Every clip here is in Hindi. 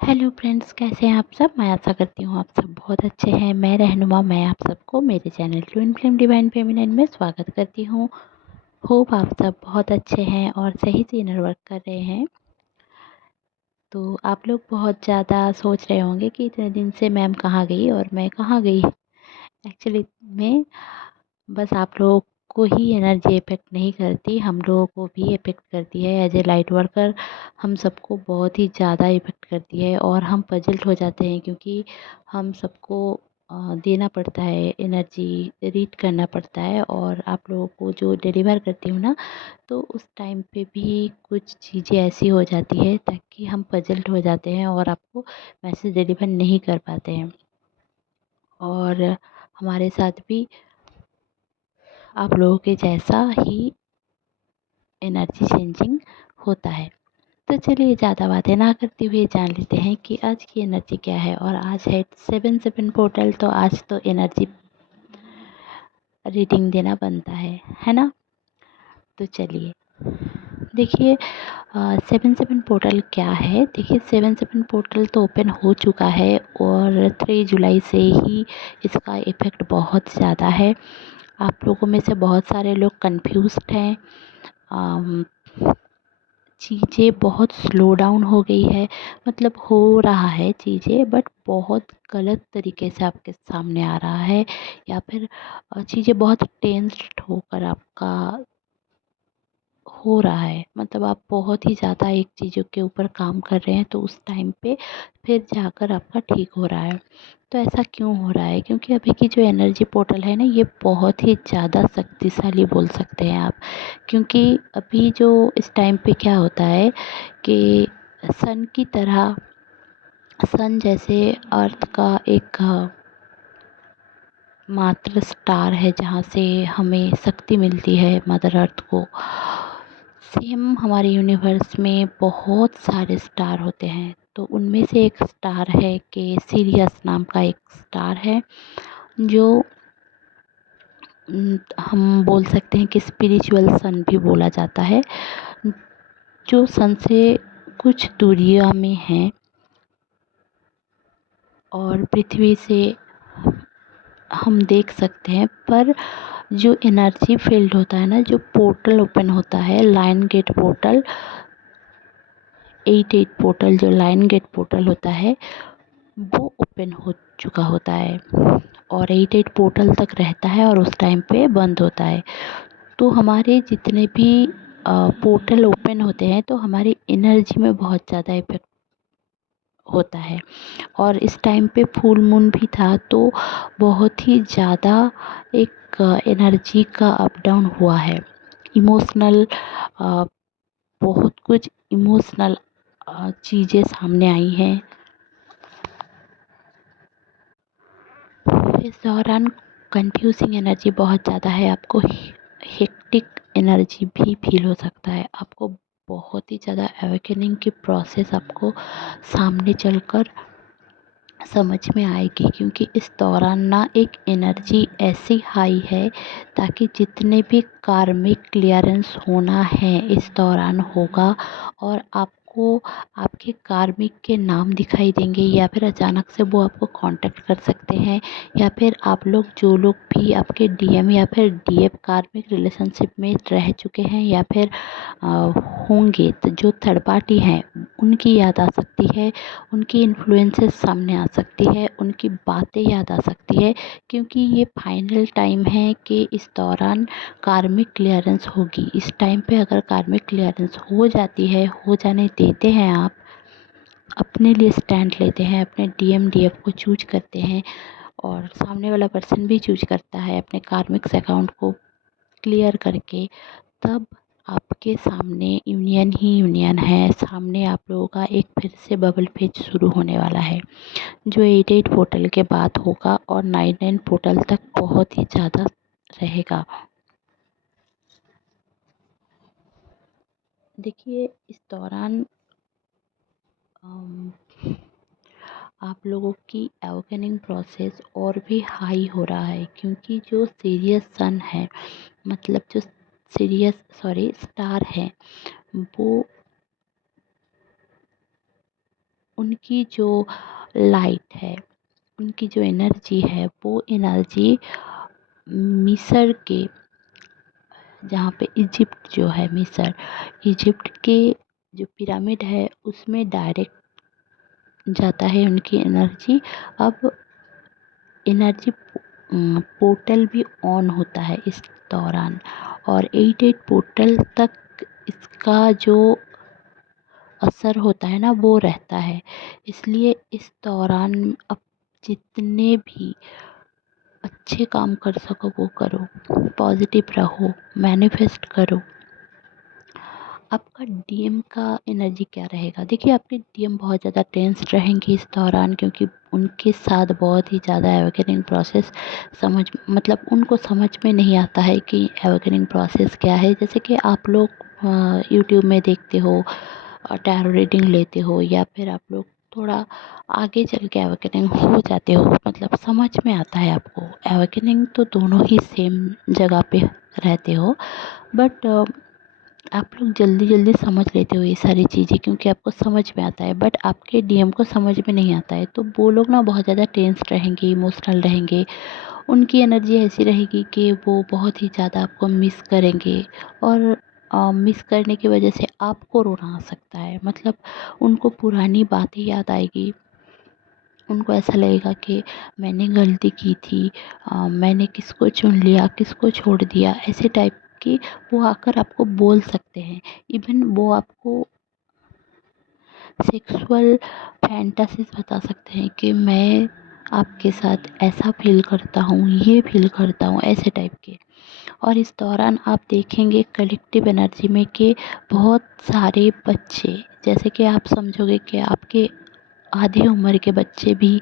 हेलो फ्रेंड्स, कैसे हैं आप सब। मैं आशा करती हूँ आप सब बहुत अच्छे हैं। मैं रहनुमा मैं आप सबको मेरे channel twin flame divine feminine में स्वागत करती हूँ। होप आप सब बहुत अच्छे हैं और सही से इनर वर्क कर रहे हैं। तो आप लोग बहुत ज़्यादा सोच रहे होंगे कि इतने दिन से मैम कहाँ गई और मैं कहाँ गई। एक्चुअली में बस आप लोगों को ही एनर्जी इफ़ेक्ट नहीं करती, हम लोगों को भी इफ़ेक्ट करती है। एज ए लाइट वर्कर हम सबको बहुत ही ज़्यादा इफ़ेक्ट करती है और हम पजल्ड हो जाते हैं क्योंकि हम सबको देना पड़ता है, एनर्जी रीड करना पड़ता है। और आप लोगों को जो डिलीवर करती हूँ ना, तो उस टाइम पे भी कुछ चीज़ें ऐसी हो जाती है ताकि हम पजल्ड हो जाते हैं और आपको मैसेज डिलीवर नहीं कर पाते हैं। और हमारे साथ भी आप लोगों के जैसा ही एनर्जी चेंजिंग होता है। तो चलिए ज़्यादा बातें ना करते हुए जान लेते हैं कि आज की एनर्जी क्या है। और आज है 7/7 पोर्टल, तो आज तो एनर्जी रीडिंग देना बनता है ना। तो चलिए देखिए 7/7 पोर्टल क्या है। देखिए 7/7 पोर्टल तो ओपन हो चुका है और 3 जुलाई से ही इसका इफ़ेक्ट बहुत ज़्यादा है। आप लोगों में से बहुत सारे लोग कंफ्यूज्ड हैं। चीज़ें बहुत स्लो डाउन हो गई है, मतलब हो रहा है चीज़ें बट बहुत गलत तरीके से आपके सामने आ रहा है, या फिर चीज़ें बहुत टेंस्ड होकर आपका हो रहा है। मतलब आप बहुत ही ज़्यादा एक चीज़ों के ऊपर काम कर रहे हैं तो उस टाइम पे फिर जाकर आपका ठीक हो रहा है। तो ऐसा क्यों हो रहा है? क्योंकि अभी की जो एनर्जी पोर्टल है ना, ये बहुत ही ज़्यादा शक्तिशाली बोल सकते हैं आप। क्योंकि अभी जो इस टाइम पे क्या होता है कि सन की तरह, सन जैसे अर्थ का एक मात्र स्टार है जहाँ से हमें शक्ति मिलती है, मदर अर्थ को। सेम हमारे यूनिवर्स में बहुत सारे स्टार होते हैं, तो उनमें से एक स्टार है कि सीरियस नाम का एक स्टार है, जो हम बोल सकते हैं कि स्पिरिचुअल सन भी बोला जाता है, जो सन से कुछ दूरिया में है और पृथ्वी से हम देख सकते हैं। पर जो एनर्जी फील्ड होता है ना, जो पोर्टल ओपन होता है, लाइन गेट पोर्टल, 8/8 पोर्टल, जो लाइन गेट पोर्टल होता है वो ओपन हो चुका होता है और 8/8 पोर्टल तक रहता है और उस टाइम पे बंद होता है। तो हमारे जितने भी पोर्टल ओपन होते हैं तो हमारी एनर्जी में बहुत ज़्यादा इफेक्ट होता है। और इस टाइम पे फुल मून भी था, तो बहुत ही ज़्यादा एक एनर्जी का अप डाउन हुआ है। इमोशनल बहुत कुछ इमोशनल चीज़ें सामने आई हैं। इस दौरान कंफ्यूजिंग एनर्जी बहुत ज़्यादा है, आपको हेक्टिक एनर्जी भी फील हो सकता है। आपको बहुत ही ज़्यादा अवेकनिंग की प्रोसेस आपको सामने चलकर समझ में आएगी, क्योंकि इस दौरान ना एक एनर्जी ऐसी हाई है ताकि जितने भी कार्मिक क्लियरेंस होना है इस दौरान होगा। और आपको आपके कार्मिक के नाम दिखाई देंगे, या फिर अचानक से वो आपको कांटेक्ट कर सकते हैं, या फिर आप लोग जो लोग भी आपके डीएम या फिर डीएफ कार्मिक रिलेशनशिप में रह चुके हैं या फिर होंगे, तो जो थर्ड पार्टी हैं उनकी याद आ सकती है, उनकी इन्फ्लुएंसेस सामने आ सकती है, उनकी बातें याद आ सकती है। क्योंकि ये फाइनल टाइम है कि इस दौरान कार्मिक क्लियरेंस होगी। इस टाइम पे अगर कार्मिक क्लियरेंस हो जाती है, हो जाने देते हैं आप, अपने लिए स्टैंड लेते हैं, अपने डीएम डीएफ को चूज करते हैं और सामने वाला पर्सन भी चूज करता है अपने कार्मिक्स अकाउंट को क्लियर करके, तब आपके सामने यूनियन ही यूनियन है। सामने आप लोगों का एक फिर से बबल फेज शुरू होने वाला है, जो 8/8 पोर्टल के बाद होगा और 9/9 पोर्टल तक बहुत ही ज़्यादा रहेगा। देखिए इस दौरान अम, आप लोगों की अवेकनिंग प्रोसेस और भी हाई हो रहा है, क्योंकि जो सीरियस सन है, मतलब जो सीरियस सॉरी स्टार है, वो उनकी जो लाइट है, उनकी जो एनर्जी है, वो एनर्जी मिस्र के, जहाँ पे इजिप्ट जो है, मिस्र, इजिप्ट के जो पिरामिड है उसमें डायरेक्ट जाता है उनकी एनर्जी। अब एनर्जी पोर्टल भी ऑन होता है इस दौरान, और 88 पोर्टल तक इसका जो असर होता है ना वो रहता है। इसलिए इस दौरान अब जितने भी अच्छे काम कर सको वो करो, पॉजिटिव रहो, मैनिफेस्ट करो। आपका डीएम का एनर्जी क्या रहेगा? देखिए, आपके डीएम बहुत ज़्यादा टेंस रहेंगे इस दौरान, क्योंकि उनके साथ बहुत ही ज़्यादा एवेकनिंग प्रोसेस मतलब उनको समझ में नहीं आता है कि एवेकनिंग प्रोसेस क्या है। जैसे कि आप लोग यूट्यूब में देखते हो, टैरो रीडिंग लेते हो, या फिर आप लोग थोड़ा आगे चल के एवेकनिंग हो जाते हो, मतलब समझ में आता है आपको। एवेकनिंग तो दोनों ही सेम जगह पे रहते हो, बट आप लोग जल्दी जल्दी समझ लेते हो ये सारी चीज़ें, क्योंकि आपको समझ में आता है। बट आपके डीएम को समझ में नहीं आता है, तो वो लोग ना बहुत ज़्यादा टेंस रहेंगे, इमोशनल रहेंगे। उनकी एनर्जी ऐसी रहेगी कि वो बहुत ही ज़्यादा आपको मिस करेंगे, और मिस करने की वजह से आपको रोना आ सकता है। मतलब उनको पुरानी बातें याद आएगी, उनको ऐसा लगेगा कि मैंने गलती की थी, मैंने किसको चुन लिया, किसको छोड़ दिया, ऐसे टाइप की वो आकर आपको बोल सकते हैं। इवन वो आपको सेक्सुअल फैंटासीज बता सकते हैं कि मैं आपके साथ ऐसा फील करता हूँ, ये फील करता हूँ, ऐसे टाइप के। और इस दौरान आप देखेंगे कलेक्टिव एनर्जी में कि बहुत सारे बच्चे, जैसे कि आप समझोगे कि आपके आधी उम्र के बच्चे भी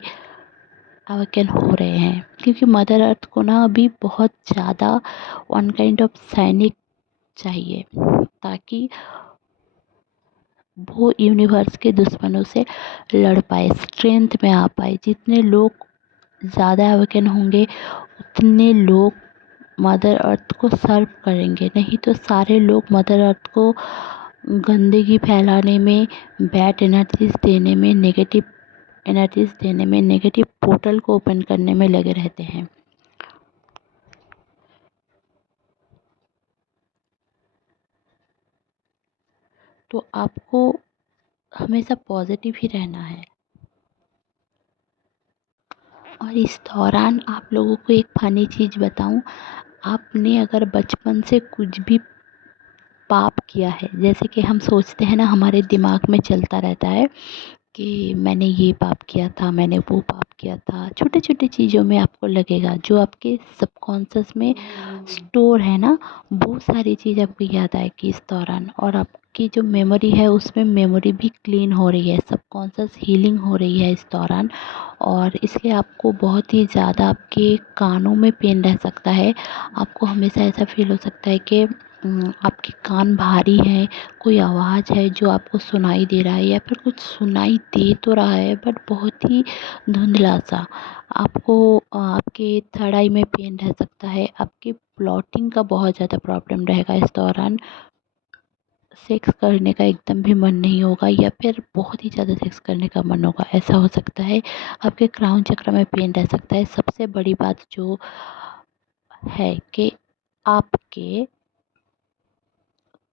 अवेकन हो रहे हैं, क्योंकि मदर अर्थ को ना अभी बहुत ज़्यादा वन काइंड ऑफ सैनिक चाहिए, ताकि वो यूनिवर्स के दुश्मनों से लड़ पाए, स्ट्रेंथ में आ पाए। जितने लोग ज़्यादा अवेकन होंगे उतने लोग मदर अर्थ को सर्व करेंगे, नहीं तो सारे लोग मदर अर्थ को गंदगी फैलाने में, बैड एनर्जीज देने में, नेगेटिव एनर्जीज देने में, नेगेटिव पोर्टल को ओपन करने में लगे रहते हैं। तो आपको हमेशा पॉजिटिव ही रहना है। और इस दौरान आप लोगों को एक फ़नी चीज़ बताऊं, आपने अगर बचपन से कुछ भी पाप किया है, जैसे कि हम सोचते हैं ना, हमारे दिमाग में चलता रहता है कि मैंने ये पाप किया था, मैंने वो पाप किया था। छोटे छोटे चीज़ों में आपको लगेगा, जो आपके सबकॉन्शियस में स्टोर है ना, वो सारी चीज़ आपको याद आएगी इस दौरान। और आपकी जो मेमोरी है उसमें मेमोरी भी क्लीन हो रही है, सबकॉन्शियस हीलिंग हो रही है इस दौरान। और इसलिए आपको बहुत ही ज़्यादा आपके कानों में पेन रह सकता है। आपको हमेशा ऐसा फील हो सकता है कि आपके कान भारी हैं, कोई आवाज़ है जो आपको सुनाई दे रहा है, या फिर कुछ सुनाई दे तो रहा है बट बहुत ही धुंधला सा। आपको आपके थर्ड आई में पेन रह सकता है। आपके ब्लॉटिंग का बहुत ज़्यादा प्रॉब्लम रहेगा इस दौरान। सेक्स करने का एकदम भी मन नहीं होगा, या फिर बहुत ही ज़्यादा सेक्स करने का मन होगा, ऐसा हो सकता है। आपके क्राउन चक्र में पेन रह सकता है। सबसे बड़ी बात जो है कि आपके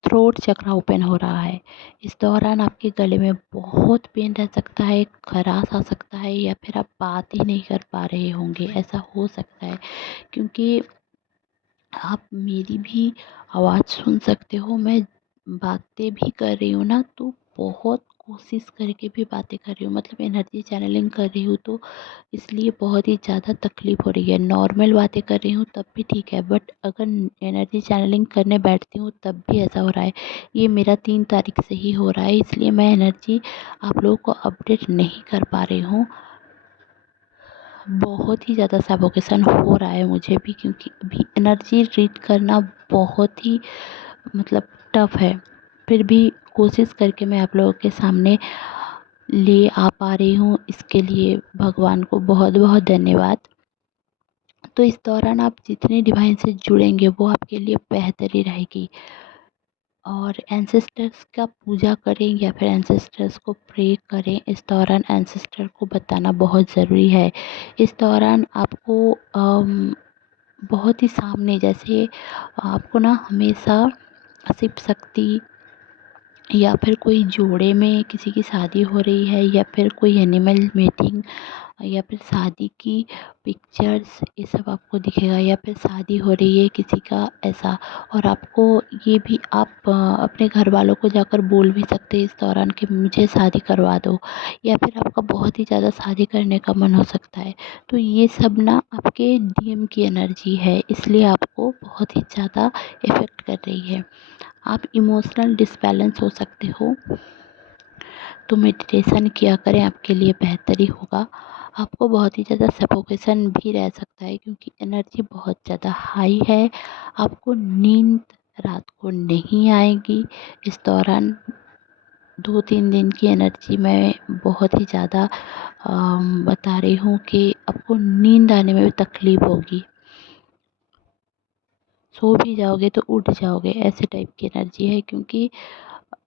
थ्रोट चक्र ओपन हो रहा है इस दौरान। आपके गले में बहुत पेन रह सकता है, खराश आ सकता है, या फिर आप बात ही नहीं कर पा रहे होंगे, ऐसा हो सकता है। क्योंकि आप मेरी भी आवाज़ सुन सकते हो, मैं बातें भी कर रही हूँ ना, तो बहुत कोशिश करके भी बातें कर रही हूँ, मतलब एनर्जी चैनलिंग कर रही हूँ, तो इसलिए बहुत ही ज़्यादा तकलीफ़ हो रही है। नॉर्मल बातें कर रही हूँ तब भी ठीक है, बट अगर एनर्जी चैनलिंग करने बैठती हूँ तब भी ऐसा हो रहा है। ये मेरा 3 तारीख से ही हो रहा है, इसलिए मैं एनर्जी आप लोगों को अपडेट नहीं कर पा रही हूँ। बहुत ही ज़्यादा सफोकेशन हो रहा है मुझे भी, क्योंकि अभी एनर्जी रीड करना बहुत ही मतलब टफ़ है। फिर भी कोशिश करके मैं आप लोगों के सामने ले आ पा रही हूँ, इसके लिए भगवान को बहुत बहुत धन्यवाद। तो इस दौरान आप जितने डिवाइन से जुड़ेंगे वो आपके लिए बेहतर ही रहेगी। और एंसेस्टर्स का पूजा करें या फिर एंसेस्टर्स को प्रे करें। इस दौरान एंसेस्टर को बताना बहुत ज़रूरी है। इस दौरान आपको बहुत ही सामने, जैसे आपको ना हमेशा शिव शक्ति या फिर कोई जोड़े में किसी की शादी हो रही है या फिर कोई एनिमल मीटिंग या फिर शादी की पिक्चर्स, ये सब आपको दिखेगा, या फिर शादी हो रही है किसी का ऐसा। और आपको ये भी आप अपने घर वालों को जाकर बोल भी सकते हैं इस दौरान कि मुझे शादी करवा दो, या फिर आपका बहुत ही ज़्यादा शादी करने का मन हो सकता है। तो ये सब ना आपके डीएम की एनर्जी है, इसलिए आपको बहुत ही ज़्यादा इफ़ेक्ट कर रही है। आप इमोशनल डिसबैलेंस हो सकते हो, तो मेडिटेशन किया करें, आपके लिए बेहतर ही होगा। आपको बहुत ही ज़्यादा सफोकेशन भी रह सकता है क्योंकि एनर्जी बहुत ज़्यादा हाई है। आपको नींद रात को नहीं आएगी इस दौरान। 2-3 दिन की एनर्जी मैं बहुत ही ज़्यादा बता रही हूँ कि आपको नींद आने में भी तकलीफ़ होगी। सो भी जाओगे तो उठ जाओगे, ऐसे टाइप की एनर्जी है, क्योंकि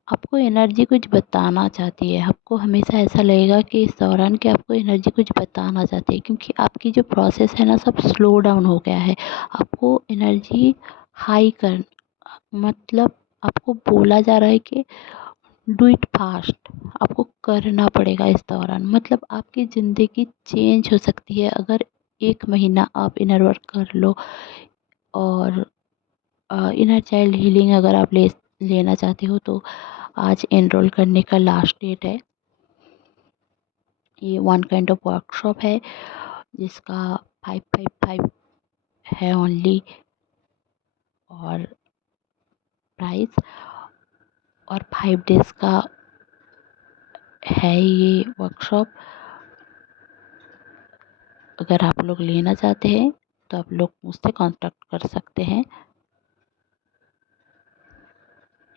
आपको एनर्जी कुछ बताना चाहती है। आपको हमेशा ऐसा लगेगा कि इस दौरान कि आपको एनर्जी कुछ बताना चाहती है, क्योंकि आपकी जो प्रोसेस है ना सब स्लो डाउन हो गया है। आपको एनर्जी हाई कर, मतलब आपको बोला जा रहा है कि डू इट फास्ट, आपको करना पड़ेगा इस दौरान। मतलब आपकी ज़िंदगी चेंज हो सकती है अगर 1 महीना आप इनर वर्क कर लो। और इनर चाइल्ड हीलिंग अगर आप लेना चाहते हो तो आज एनरोल करने का लास्ट डेट है। ये वन काइंड ऑफ वर्कशॉप है जिसका 555 है ओनली और प्राइस, और 5 डेज़ का है ये वर्कशॉप। अगर आप लोग लेना चाहते हैं तो आप लोग मुझसे कांटेक्ट कर सकते हैं,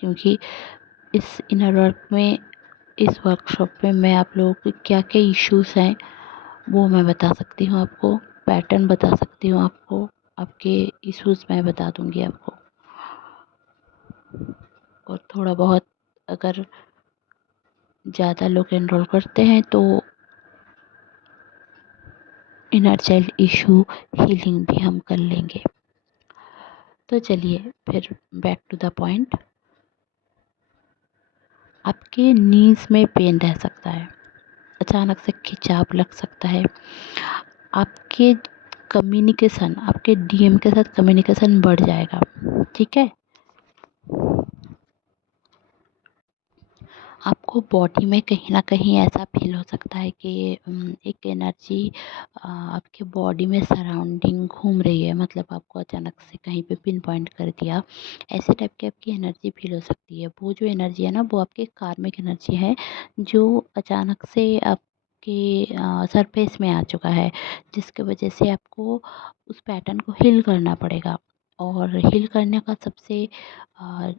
क्योंकि इस इनर वर्क में, इस वर्कशॉप में मैं आप लोगों के क्या क्या इश्यूज़ हैं वो मैं बता सकती हूँ आपको, पैटर्न बता सकती हूँ आपको, आपके इश्यूज़ मैं बता दूँगी आपको। और थोड़ा बहुत अगर ज़्यादा लोग एनरोल करते हैं तो इनर चाइल्ड इशू हीलिंग भी हम कर लेंगे। तो चलिए फिर बैक टू द पॉइंट। आपके नीज़ में पेन रह सकता है, अचानक से खिंचाव लग सकता है, आपके कम्युनिकेशन, आपके डीएम के साथ कम्युनिकेशन बढ़ जाएगा, ठीक है। आपको बॉडी में कहीं न कहीं ऐसा फ़ील हो सकता है कि एक एनर्जी आपके बॉडी में सराउंडिंग घूम रही है, मतलब आपको अचानक से कहीं पे पिन पॉइंट कर दिया, ऐसे टाइप की आपकी एनर्जी फ़ील हो सकती है। वो जो एनर्जी है ना वो आपकी कार्मिक एनर्जी है, जो अचानक से आपके सरफेस में आ चुका है, जिसकी वजह से आपको उस पैटर्न को हील करना पड़ेगा। और हील करने का सबसे अ,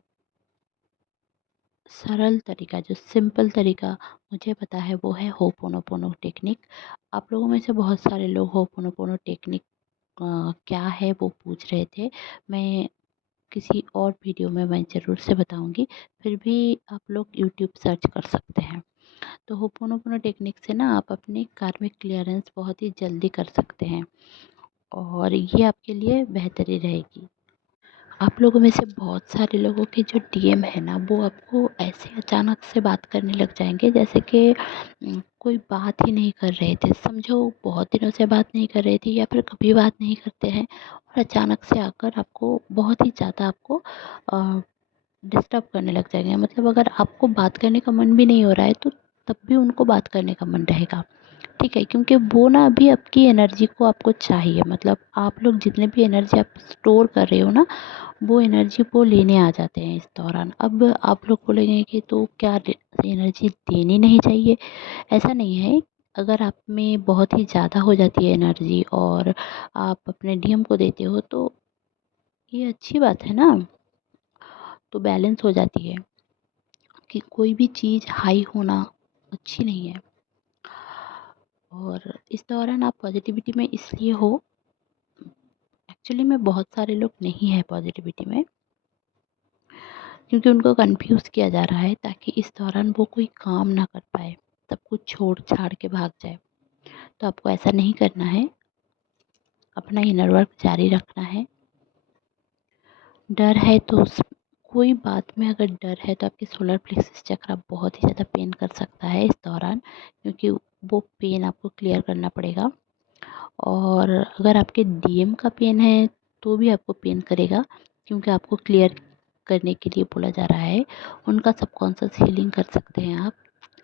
सरल तरीका, जो सिंपल तरीका मुझे पता है वो है होपोनोपोनो टेक्निक। आप लोगों में से बहुत सारे लोग होपोनोपोनो टेक्निक क्या है वो पूछ रहे थे। मैं किसी और वीडियो में मैं ज़रूर से बताऊंगी, फिर भी आप लोग यूट्यूब सर्च कर सकते हैं। तो होपोनोपोनो टेक्निक से ना आप अपनी कार्मिक क्लियरेंस बहुत ही जल्दी कर सकते हैं और ये आपके लिए बेहतरी रहेगी। आप लोगों में से बहुत सारे लोगों के जो डीएम है ना वो आपको ऐसे अचानक से बात करने लग जाएंगे, जैसे कि कोई बात ही नहीं कर रहे थे, समझो बहुत दिनों से बात नहीं कर रहे थे या फिर कभी बात नहीं करते हैं, और अचानक से आकर आपको बहुत ही ज़्यादा आपको डिस्टर्ब करने लग जाएंगे। मतलब अगर आपको बात करने का मन भी नहीं हो रहा है तो तब भी उनको बात करने का मन रहेगा, ठीक है, क्योंकि वो ना अभी आपकी एनर्जी को आपको चाहिए। मतलब आप लोग जितने भी एनर्जी आप स्टोर कर रहे हो ना वो एनर्जी वो लेने आ जाते हैं इस दौरान। अब आप लोग बोलेंगे कि तो क्या एनर्जी देनी नहीं चाहिए? ऐसा नहीं है। अगर आप में बहुत ही ज़्यादा हो जाती है एनर्जी और आप अपने डीएम को देते हो तो ये अच्छी बात है ना, तो बैलेंस हो जाती है कि कोई भी चीज़ हाई होना अच्छी नहीं है। और इस दौरान आप पॉजिटिविटी में इसलिए हो, एक्चुअली में बहुत सारे लोग नहीं है पॉजिटिविटी में, क्योंकि उनको कंफ्यूज किया जा रहा है ताकि इस दौरान वो कोई काम ना कर पाए, सब कुछ छोड़ छाड़ के भाग जाए। तो आपको ऐसा नहीं करना है, अपना इनर वर्क जारी रखना है। डर है तो कोई बात में अगर डर है तो आपके सोलर प्लेक्सस चक्र बहुत ही ज़्यादा पेन कर सकता है इस दौरान, क्योंकि वो पेन आपको क्लियर करना पड़ेगा। और अगर आपके डीएम का पेन है तो भी आपको पेन करेगा, क्योंकि आपको क्लियर करने के लिए बोला जा रहा है। उनका सबकॉन्शियस हीलिंग कर सकते हैं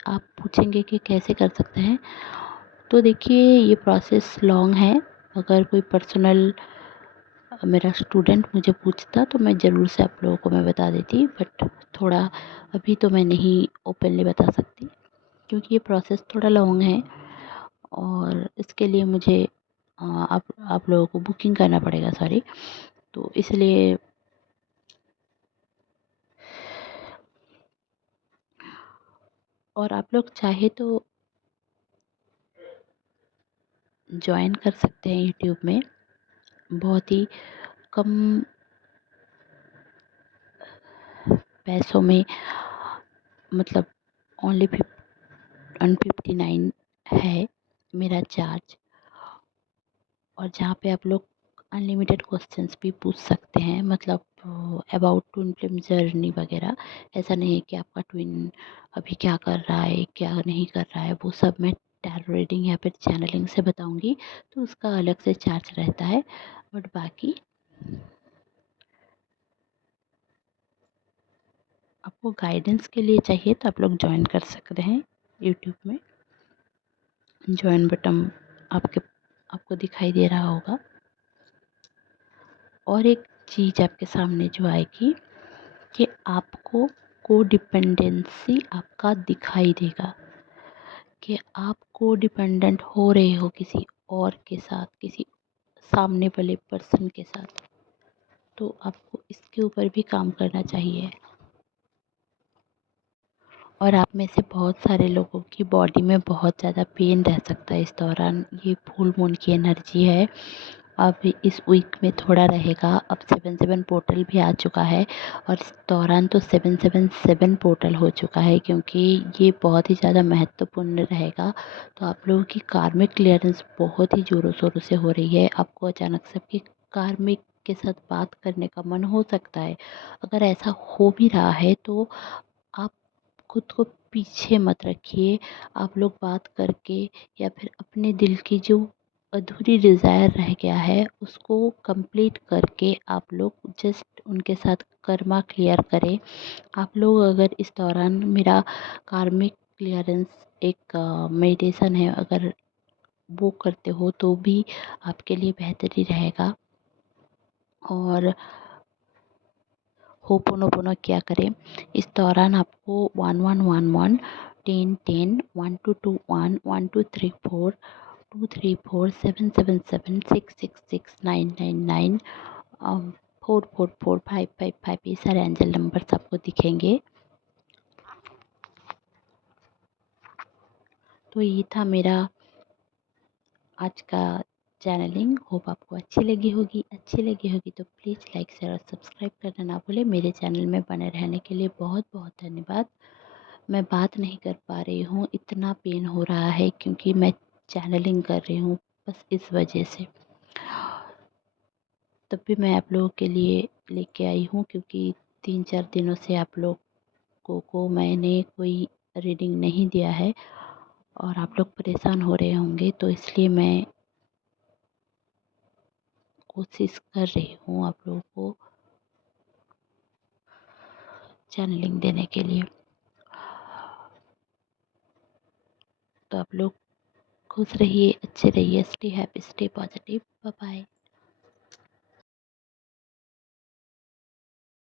आप पूछेंगे कि कैसे कर सकते हैं, तो देखिए ये प्रोसेस लॉन्ग है। अगर कोई पर्सनल मेरा स्टूडेंट मुझे पूछता तो मैं ज़रूर से आप लोगों को मैं बता देती, बट थोड़ा अभी तो मैं नहीं ओपनली बता सकती, क्योंकि ये प्रोसेस थोड़ा लॉन्ग है और इसके लिए मुझे आप लोगों को बुकिंग करना पड़ेगा, सॉरी। तो इसलिए और आप लोग चाहे तो ज्वाइन कर सकते हैं यूट्यूब में, बहुत ही कम पैसों में, मतलब ओनली 159 है मेरा चार्ज। और जहाँ पे आप लोग अनलिमिटेड क्वेश्चंस भी पूछ सकते हैं, मतलब अबाउट ट्विन फ्लेम जर्नी वगैरह। ऐसा नहीं है कि आपका ट्विन अभी क्या कर रहा है क्या नहीं कर रहा है, वो सब मैं टैरो रीडिंग या फिर चैनलिंग से बताऊंगी, तो उसका अलग से चार्ज रहता है। बट बाकी आपको गाइडेंस के लिए चाहिए तो आप लोग ज्वाइन कर सकते हैं यूट्यूब में। ज्वाइन बटन आपको दिखाई दे रहा होगा। और एक चीज़ आपके सामने जो आएगी कि आपको कोडिपेंडेंसी आपका दिखाई देगा, कि आप कोडिपेंडेंट हो रहे हो किसी और के साथ, किसी सामने वाले पर्सन के साथ। तो आपको इसके ऊपर भी काम करना चाहिए। और आप में से बहुत सारे लोगों की बॉडी में बहुत ज़्यादा पेन रह सकता है इस दौरान। ये फुल मून की एनर्जी है। अब इस वीक में थोड़ा रहेगा। अब 7/7 पोर्टल भी आ चुका है और इस दौरान तो 7/7 पोर्टल हो चुका है, क्योंकि ये बहुत ही ज़्यादा महत्वपूर्ण रहेगा। तो आप लोगों की कार्मिक क्लियरेंस बहुत ही ज़ोरों शोरों से हो रही है। आपको अचानक से आपकी कार्मिक के साथ बात करने का मन हो सकता है। अगर ऐसा हो भी रहा है तो आप खुद को पीछे मत रखिए। आप लोग बात करके या फिर अपने दिल की जो अधूरी डिज़ायर रह गया है उसको कंप्लीट करके आप लोग जस्ट उनके साथ कर्मा क्लियर करें। आप लोग अगर इस दौरान मेरा कार्मिक क्लियरेंस एक मेडिटेशन है, अगर वो करते हो तो भी आपके लिए बेहतर ही रहेगा। और होपोनोपोनो क्या करें इस दौरान, आपको 1111 1010 1221 1234 234 777 666 999 444 555, ये सारे एंजल नंबर्स आपको दिखेंगे। तो ये था मेरा आज का चैनलिंग। होप आपको अच्छी लगी होगी तो प्लीज़ लाइक शेयर और सब्सक्राइब करना ना भूलें। मेरे चैनल में बने रहने के लिए बहुत बहुत धन्यवाद। मैं बात नहीं कर पा रही हूँ, इतना पेन हो रहा है क्योंकि मैं चैनलिंग कर रही हूँ, बस इस वजह से। तब भी मैं आप लोगों के लिए लेके आई हूँ, क्योंकि 3-4 दिनों से आप लोगों को मैंने कोई रीडिंग नहीं दिया है और आप लोग परेशान हो रहे होंगे, तो इसलिए मैं कोशिश कर रही हूँ आप लोगों को चैनलिंग देने के लिए। तो आप लोग खुश रहिए, अच्छे रहिए, stay happy, stay positive. Bye bye.